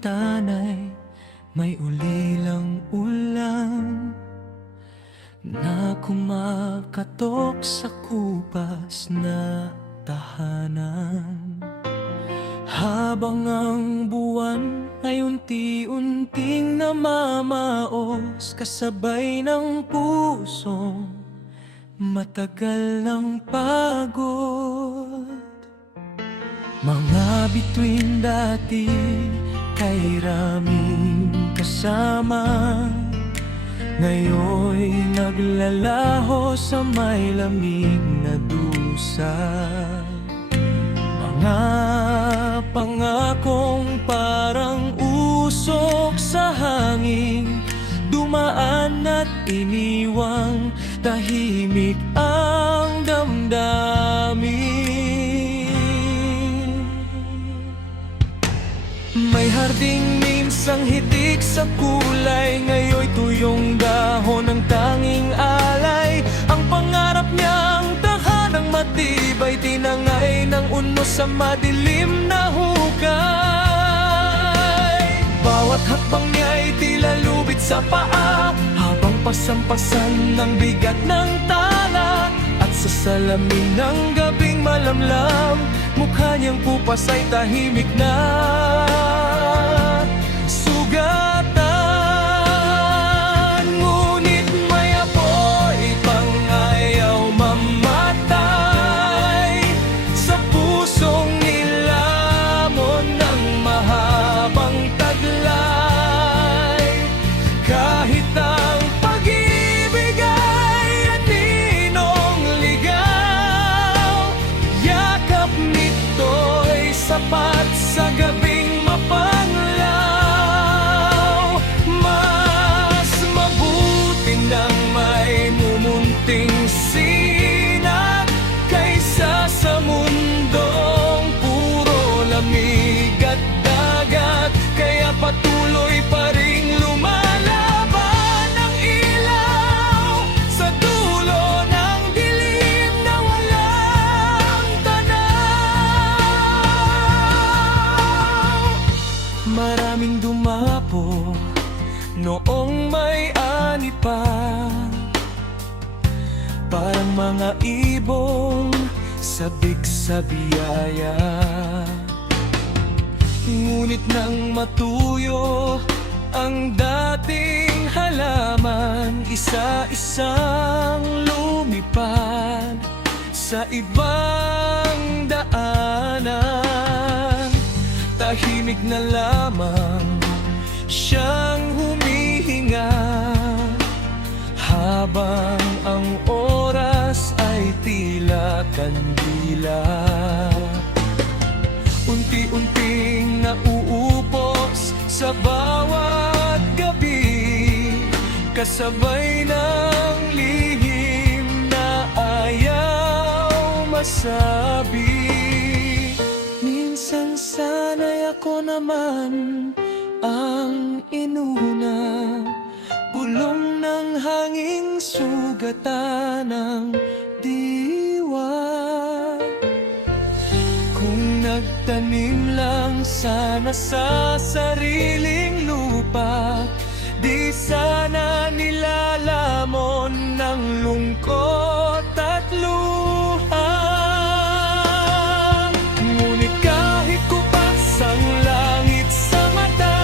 tanay, may ulilang ulan na kumakatok sa kupas na tahanan. Habang ang buwan ay unti-unting namamaos, kasabay ng pusong matagal ng pagod. Mga bituin dati kay raming kasama, ngayon'y naglalaho sa may lamig na dusa. Mga pangakong parang usok sa hangin, dumaan at iniwang tahimik ang damdamin. May harding minsang hitik sa kulay, ngayon'y tuyong dahon ng tanging alay. Ang pangarap niyang tahanang matibay, tinangay ng unos sa madilim na hukay. Bawat hakbang niya'y tila lubid sa paa, habang pasampasan ng bigat ng tala. At sa salamin ng gabing malamlam, mukha niyang pupas ay tahimik na sugatan. Ngunit may apoy pang ayaw mamatay sa pusong nilamon ng mahabang taglay. Kahit ang pag-ibig ay aninong ligaw, yakap nito'y sapat sa gabing mapanglaw. Mas mabuti nang may mumunting sinag kaysa sa mundong puro lamig at dagat. Kaya patuloy pa ring lumalaban ang ilaw sa dulo ng dilim na walang tanaw. Maraming dumapo noong may ani pa, parang mga ibong sabik sa biyaya. Ngunit nang matuyo ang dating halaman, isa-isang lumipad sa ibang daanan. Tahimik na lamang siyang humihinga, habang ang oras ay tila kandila. Unti-unting nauupos sa bawat gabi, kasabay ng lihim na ayaw masabi. Minsan sana'y ako naman ang inuna, bulong ng hanging sugatan ng diwa. Kung nagtanim lang sana sa sariling lupa, di sana nilalamon ng lungkot at luha. Ngunit kahit kupas ang langit sa mata,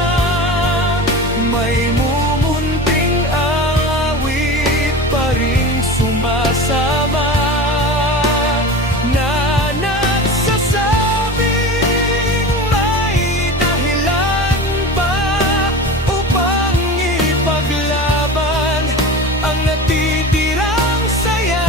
may mumunting awit pa ring sumasama na nagsasabing may dahilan pa upang ipaglaban ang natitirang saya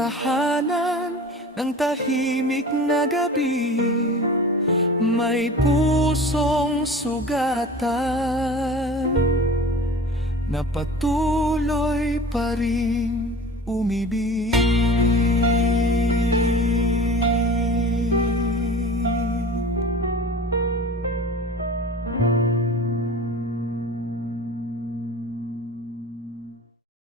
tahanan ng tahimik na gabi, may pusong sugatan na patuloy pa rin umibig.